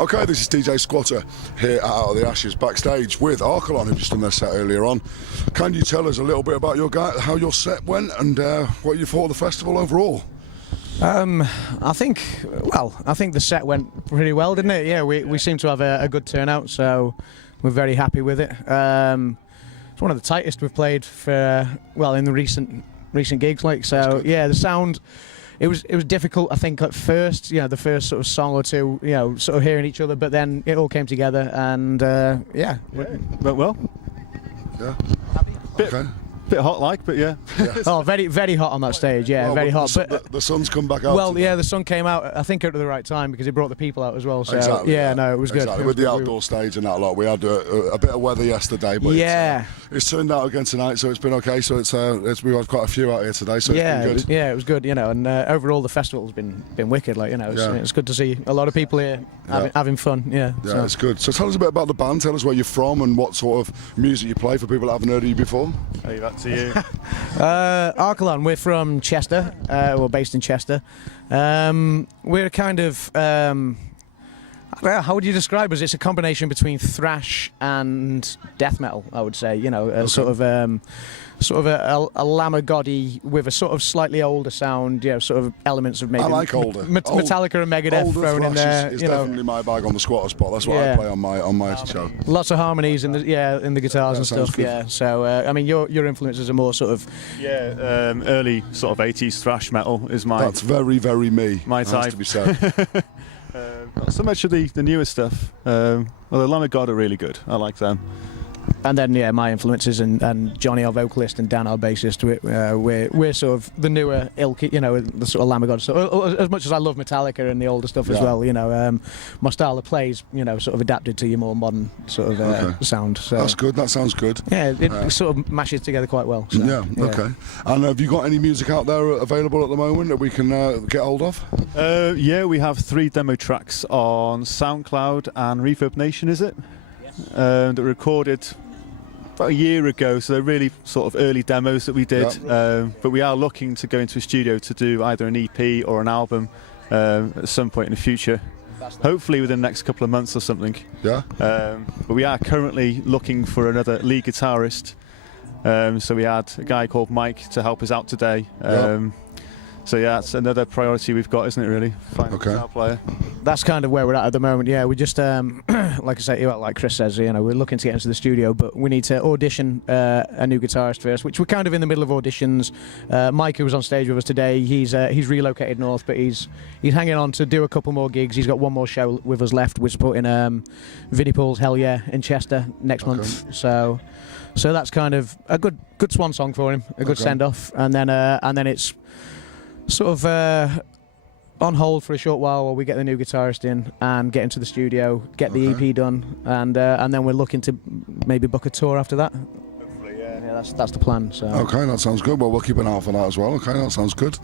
Okay, this is DJ Squatter here at Out of the Ashes backstage with Arkelon, who just done their set earlier on. Can you tell us a little bit about how your set went and what you thought of the festival overall? I think the set went pretty well, didn't it? Yeah, we seem to have a good turnout, so we're very happy with it. It's one of the tightest we've played for in the recent gigs, like, so. Yeah, the sound. It was difficult, I think, at first. The first sort of song or two, sort of hearing each other, but then it all came together, and went well. Yeah. Bit hot, like, but yeah. Oh, very, very hot on that stage. Yeah, very hot. But the sun's come back out. Well, today. yeah, the sun came out, I think, at the right time because it brought the people out as well. So exactly, yeah, no, it was good. Exactly. With the outdoor stage and that lot, we had a bit of weather yesterday, but it's turned out again tonight, so it's been okay. So we've had quite a few out here today, so it's been good. It was good, and overall the festival's been wicked. Like, it's good to see a lot of people here having fun. Yeah, so. It's good. So tell us a bit about the band. Tell us where you're from and what sort of music you play for people that haven't heard of you before. I'll leave that to you. Arkelon, we're from Chester. We're based in Chester. We're kind of I don't know, how would you describe us? It's a combination between thrash and death metal, I would say. Sort of a Lamagodi with a sort of slightly older sound. Sort of elements of maybe. I like older. Metallica and Megadeth thrown in there. It's definitely my bag on the squatter spot. That's what I play on my show. Lots of harmonies in the guitars and stuff. Good. Yeah. So I mean, your influences are more sort of early sort of 80s thrash metal is my. That's very, very me. My type. Has to be said. Not so much of the newer stuff. The Lamagod are really good. I like them. And then my influences and Johnny, our vocalist, and Dan, our bassist, we're sort of the newer ilk, the sort of Lamagod stuff. As much as I love Metallica and the older stuff as well, my style of plays, sort of adapted to your more modern sort of sound. So that's good. That sounds good. Yeah, it sort of mashes together quite well. So, okay. And have you got any music out there available at the moment that we can get hold of? We have 3 demo tracks on SoundCloud and Reverb Nation, is it? That were recorded about a year ago, so they're really sort of early demos that we did. But we are looking to go into a studio to do either an EP or an album at some point in the future, hopefully within the next couple of months or something. But we are currently looking for another lead guitarist. So we had a guy called Mike to help us out today. So it's another priority we've got, isn't it, really? Find a guitar player. That's kind of where we're at the moment. Yeah, we just, like I say, like Chris says, we're looking to get into the studio, but we need to audition a new guitarist first, which we're kind of in the middle of auditions. Mike, who was on stage with us today, he's relocated north, but he's hanging on to do a couple more gigs. He's got one more show with us left. We're supporting Vinnie Paul's Hell Yeah in Chester next month. So that's kind of a good swan song for him, a good send off, and then it's sort of on hold for a short while we get the new guitarist in and get into the studio, get the EP done, and then we're looking to maybe book a tour after that. Hopefully, yeah, that's the plan. So. Okay, that sounds good. Well, we'll keep an eye out for that as well. Okay, that sounds good.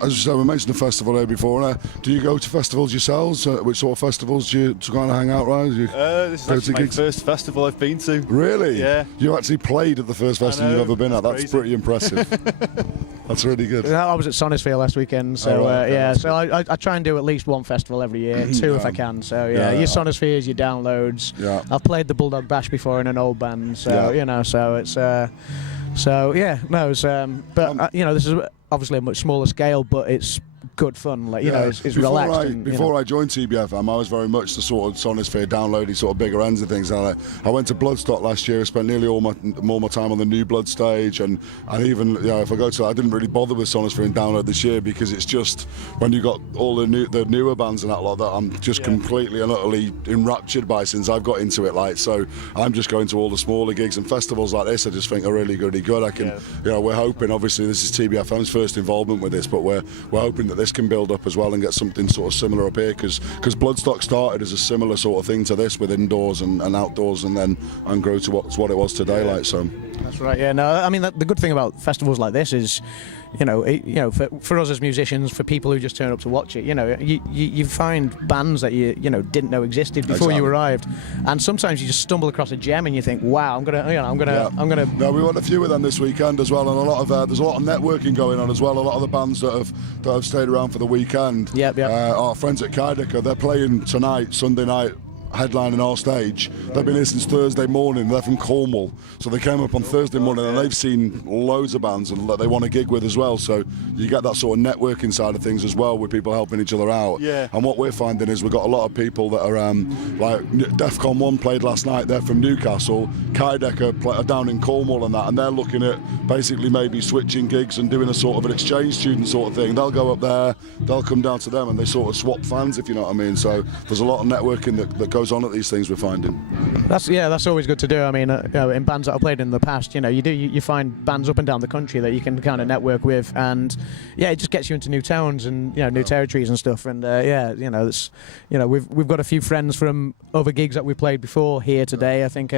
As you said, we mentioned the festival here before. Do you go to festivals yourselves? Which sort of festivals do you kind of hang out around? This is actually my first festival I've been to. Really? Yeah. You actually played at the first festival you've ever been at. That's pretty impressive. That's really good. I was at Sonisfield last weekend, so so I try and do at least one festival every year, 2 if I can. So your Sonospheres, your downloads. Yeah. I've played the Bulldog Bash before in an old band, so so it's but this is obviously a much smaller scale, but it's good fun, like it's relaxed. Before I joined TBFM, I was very much the sort of Sonosphere downloady sort of bigger ends of things. And I went to Bloodstock last year. I spent nearly all my time on the New Blood stage, and even if I go to, I didn't really bother with Sonosphere and download this year because it's just when you got all the newer bands and that lot that I'm just completely and utterly enraptured by since I've got into it. Like, so I'm just going to all the smaller gigs and festivals like this. I just think are really good. I can, we're hoping. Obviously, this is TBFM's first involvement with this, but we're hoping that this can build up as well and get something sort of similar up here because Bloodstock started as a similar sort of thing to this with indoors and outdoors and grew to what it was today. Like, so That's right. Yeah. No, I mean the good thing about festivals like this is, for us as musicians, for people who just turn up to watch it, you find bands that you didn't know existed before you arrived, and sometimes you just stumble across a gem and you think, wow, I'm gonna. No, we want a few of them this weekend as well, and there's a lot of networking going on as well. A lot of the bands that have stayed around for the weekend. Our friends at Kaidecker, they're playing tonight, Sunday night, headlining our stage. They've been here since Thursday morning. They're from Cornwall, so they came up on Thursday morning, and they've seen loads of bands and they want to gig with as well. So you get that sort of networking side of things as well, with people helping each other out. Yeah. And what we're finding is we've got a lot of people that are like Defcon 1 played last night. They're from Newcastle. Kaidecker are down in Cornwall and that, and they're looking at basically maybe switching gigs and doing a sort of an exchange student sort of thing. They'll go up there, they'll come down to them, and they sort of swap fans, if you know what I mean. So there's a lot of networking that goes on at these things, we're finding. That's always good to do. I mean, in bands that I've played in the past, you find bands up and down the country that you can kind of network with, and it just gets you into new towns and new territories and stuff. And we've got a few friends from other gigs that we played before here today. I think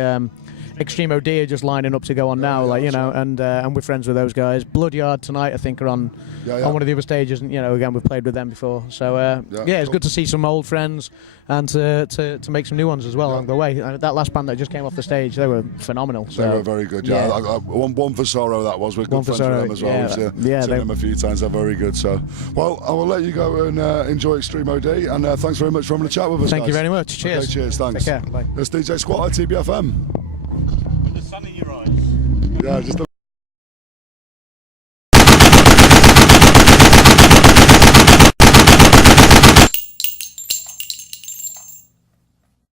Extreme OD are just lining up to go on now, and we're friends with those guys. Bloodyard tonight, I think, are on one of the other stages, and again, we've played with them before. So it's good to see some old friends and to make some new ones as well along the way. That last band that just came off the stage, they were phenomenal. So, they were very good. One for Sorrow, that was. We're good friends with them as well. We've seen them a few times. They're very good. So, well, I will let you go and enjoy Extreme OD, and thanks very much for having a chat with us. Thank you very much. Cheers. Okay, cheers. Thanks. Take care. Bye. It's DJ Squat at TBFM. With the sun in your eyes. Yeah, just.